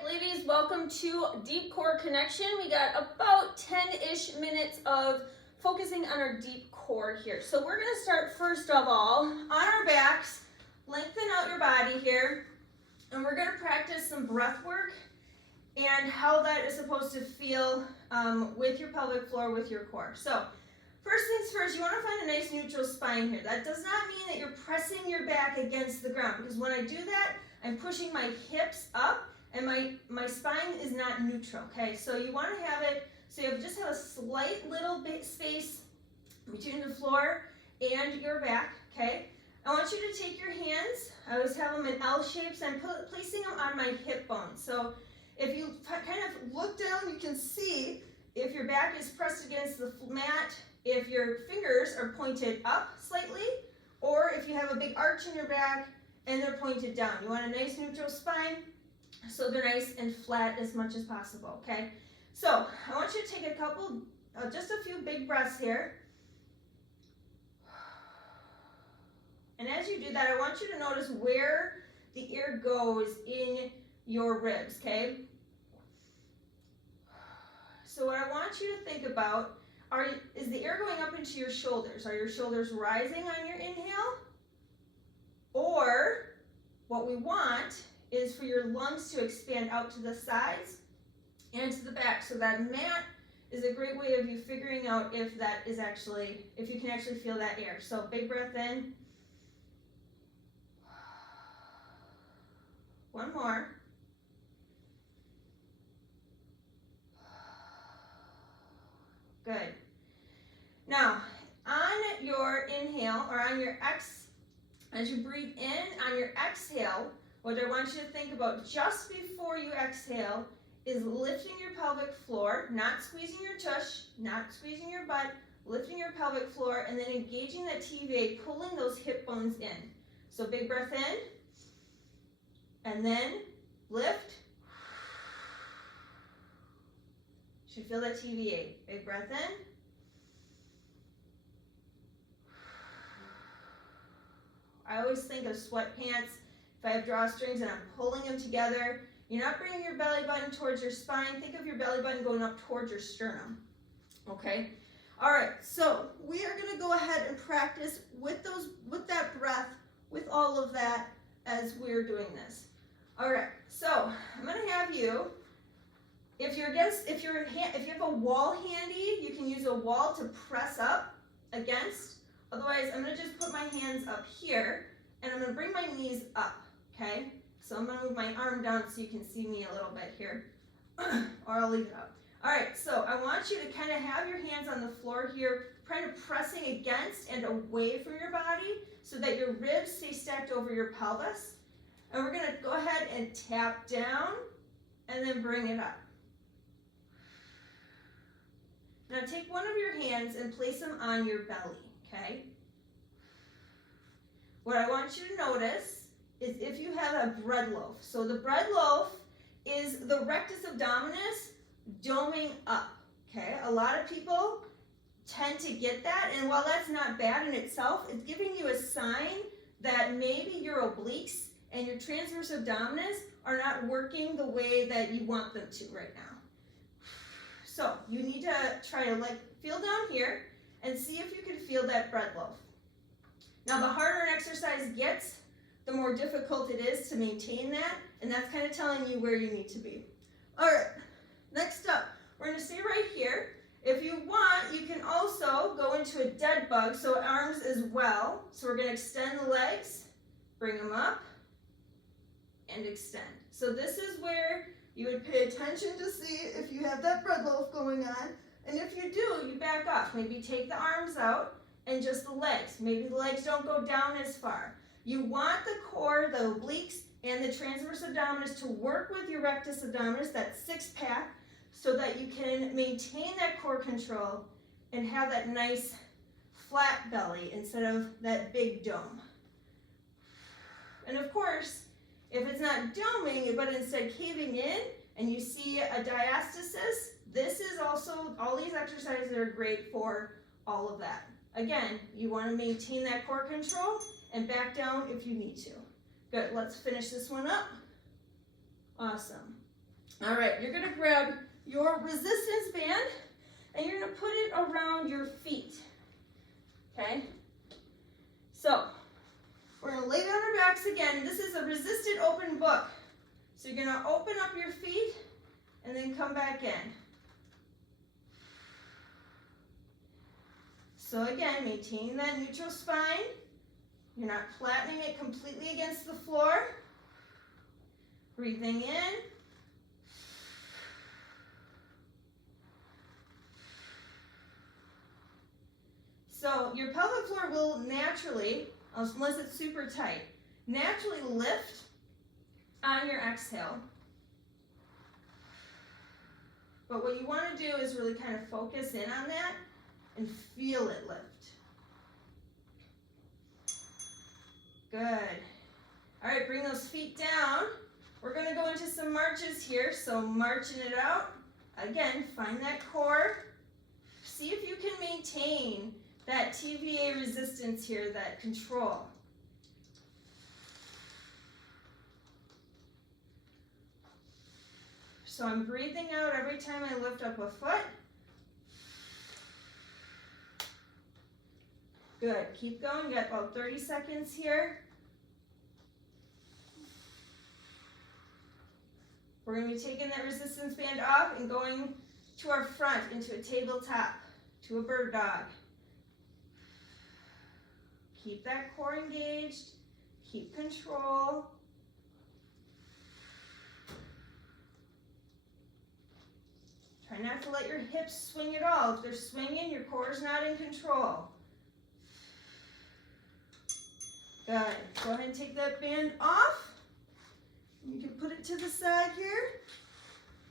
right, ladies, welcome to Deep Core Connection. We got about 10-ish minutes of focusing on our deep core here. So we're gonna start first of all on our backs, lengthen out your body here, and we're gonna practice some breath work and how that is supposed to feel with your pelvic floor, with your core. So first things first, you wanna find a nice neutral spine here. That does not mean that you're pressing your back against the ground, because when I do that, I'm pushing my hips up and my spine is not neutral, okay? So you want to have it, so you just have a slight little bit space between the floor and your back, okay? I want you to take your hands, I always have them in L shapes, I'm placing them on my hip bones. So if you kind of look down, you can see if your back is pressed against the mat, if your fingers are pointed up slightly, or if you have a big arch in your back and they're pointed down. You want a nice neutral spine, so they're nice and flat as much as possible, okay? So I want you to take a couple, just a few big breaths here. And as you do that, I want you to notice where the air goes in your ribs, okay? So what I want you to think about is the air going up into your shoulders? Are your shoulders rising on your inhale? Or what we want is for your lungs to expand out to the sides and to the back. So that mat is a great way of you figuring out if that is actually, if you can actually feel that air. So big breath in. One more. Good. Now, on your inhale or on your as you breathe in, on your exhale, what I want you to think about just before you exhale is lifting your pelvic floor, not squeezing your tush, not squeezing your butt, lifting your pelvic floor, and then engaging that TVA, pulling those hip bones in. So big breath in, and then lift. Should feel that TVA. Big breath in. I always think of sweatpants. If I have drawstrings and I'm pulling them together, you're not bringing your belly button towards your spine. Think of your belly button going up towards your sternum, okay? All right, so we are gonna go ahead and practice with that breath, with all of that as we're doing this. All right, so I'm gonna have you, if you have a wall handy, you can use a wall to press up against. Otherwise, I'm gonna just put my hands up here and I'm gonna bring my knees up, okay? So I'm gonna move my arm down so you can see me a little bit here, or I'll leave it up. All right, so I want you to kind of have your hands on the floor here, kind of pressing against and away from your body so that your ribs stay stacked over your pelvis. And we're gonna go ahead and tap down and then bring it up. Now take one of your hands and place them on your belly. Okay? What I want you to notice is if you have a bread loaf. So the bread loaf is the rectus abdominis doming up. Okay? A lot of people tend to get that, and while that's not bad in itself, it's giving you a sign that maybe your obliques and your transverse abdominis are not working the way that you want them to right now. So you need to try to feel down here and see if you can feel that bread loaf. Now the harder an exercise gets, the more difficult it is to maintain that, and that's kind of telling you where you need to be. All right, next up, we're gonna stay right here. If you want, you can also go into a dead bug, so arms as well. So we're gonna extend the legs, bring them up, and extend. So this is where you would pay attention to see if you have that bread loaf going on. And if you do, you back off. Maybe take the arms out and just the legs. Maybe the legs don't go down as far. You want the core, the obliques, and the transverse abdominis to work with your rectus abdominis, that six pack, so that you can maintain that core control and have that nice flat belly instead of that big dome. And of course, if it's not doming, but instead caving in, and you see a diastasis, this is also, all these exercises are great for all of that. Again, you want to maintain that core control and back down if you need to. Good, let's finish this one up. Awesome. All right, you're gonna grab your resistance band and you're gonna put it around your feet, okay? So, we're gonna lay down our backs again. This is a resisted open book. So you're gonna open up your feet and then come back in. So again, maintaining that neutral spine. You're not flattening it completely against the floor. Breathing in. So your pelvic floor will naturally, unless it's super tight, naturally lift on your exhale. But what you want to do is really kind of focus in on that and feel it lift. Good. All right, bring those feet down. We're going to go into some marches here, so marching it out. Again, find that core. See if you can maintain that TVA resistance here, that control. So I'm breathing out every time I lift up a foot. Good, keep going, you got about 30 seconds here. We're going to be taking that resistance band off and going to our front into a tabletop, to a bird dog. Keep that core engaged, keep control. Try not to let your hips swing at all. If they're swinging, your core is not in control. Good. Go ahead and take that band off. You can put it to the side here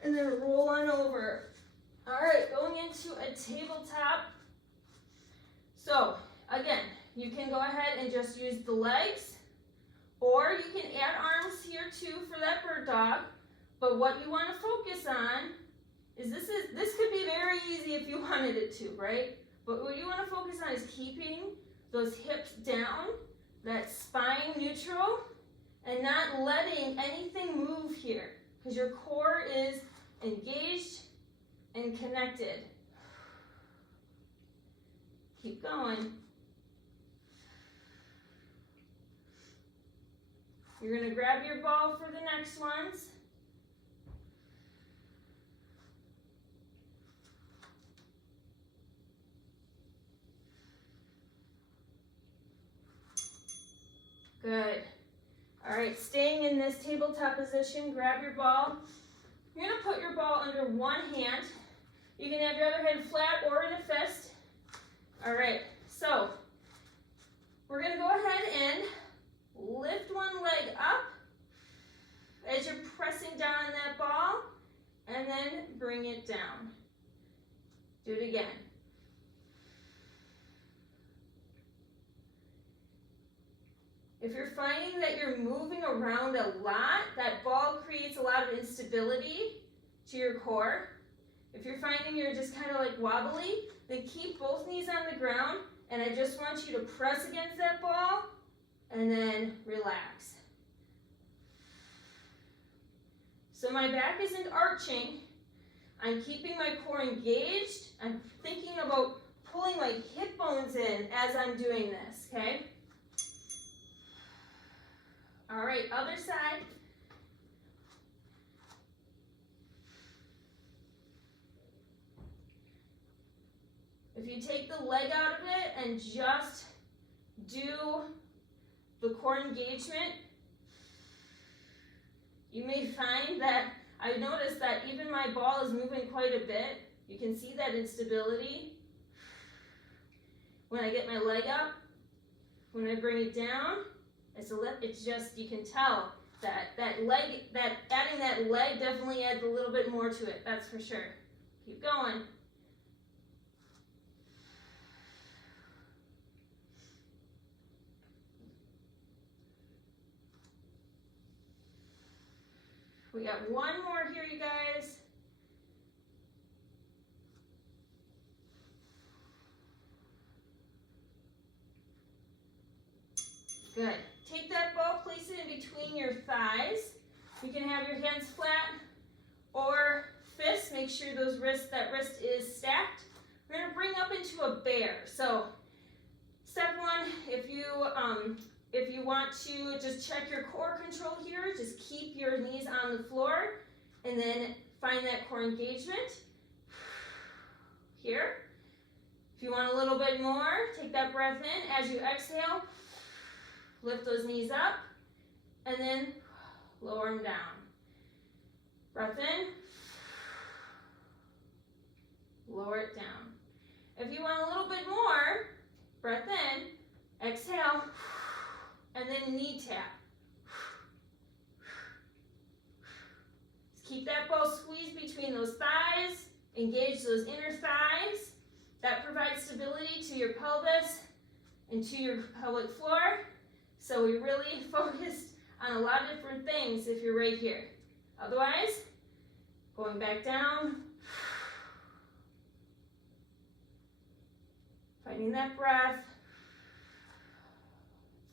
and then roll on over. All right, going into a tabletop. So again, you can go ahead and just use the legs, or you can add arms here too for that bird dog. But what you want to focus on is this could be very easy if you wanted it to, right? But what you want to focus on is keeping those hips down, that spine neutral, and not letting anything move here, because your core is engaged and connected. Keep going. You're going to grab your ball for the next ones. Good. All right, staying in this tabletop position, grab your ball. You're going to put your ball under one hand. You can have your other hand flat or in a fist. All right, so we're going to go ahead and lift one leg up as you're pressing down on that ball, and then bring it down. Do it again. If you're finding that you're moving around a lot, that ball creates a lot of instability to your core. If you're finding you're just kind of like wobbly, then keep both knees on the ground, and I just want you to press against that ball and then relax. So my back isn't arching. I'm keeping my core engaged. I'm thinking about pulling my hip bones in as I'm doing this, okay? All right, other side. If you take the leg out of it and just do the core engagement, you may find that I've noticed that even my ball is moving quite a bit. You can see that instability. When I get my leg up, when I bring it down, it's just, you can tell that adding that leg definitely adds a little bit more to it, that's for sure. Keep going. We got one more here, you guys. Good. Take that ball, place it in between your thighs. You can have your hands flat make sure that wrist is stacked. We're gonna bring up into a bear. So step one, if you want to just check your core control here, just keep your knees on the floor and then find that core engagement here. If you want a little bit more, take that breath in. As you exhale, lift those knees up and then lower them down. Breath in, lower it down. If you want a little bit more, breath in, exhale, and then knee tap. Just keep that both squeezed between those thighs, engage those inner thighs. That provides stability to your pelvis and to your pelvic floor. So we really focused on a lot of different things if you're right here. Otherwise, going back down, finding that breath,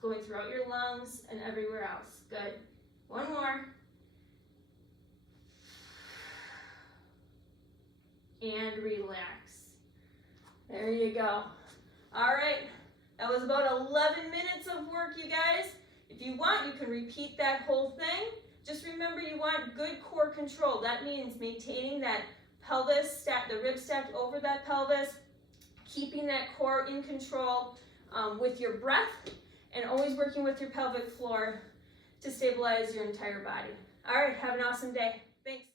going throughout your lungs and everywhere else. Good. One more. And relax. There you go. All right. That was about 11 minutes of work, you guys. If you want, you can repeat that whole thing. Just remember, you want good core control. That means maintaining that pelvis, the ribs stacked over that pelvis, keeping that core in control with your breath, and always working with your pelvic floor to stabilize your entire body. All right, have an awesome day. Thanks.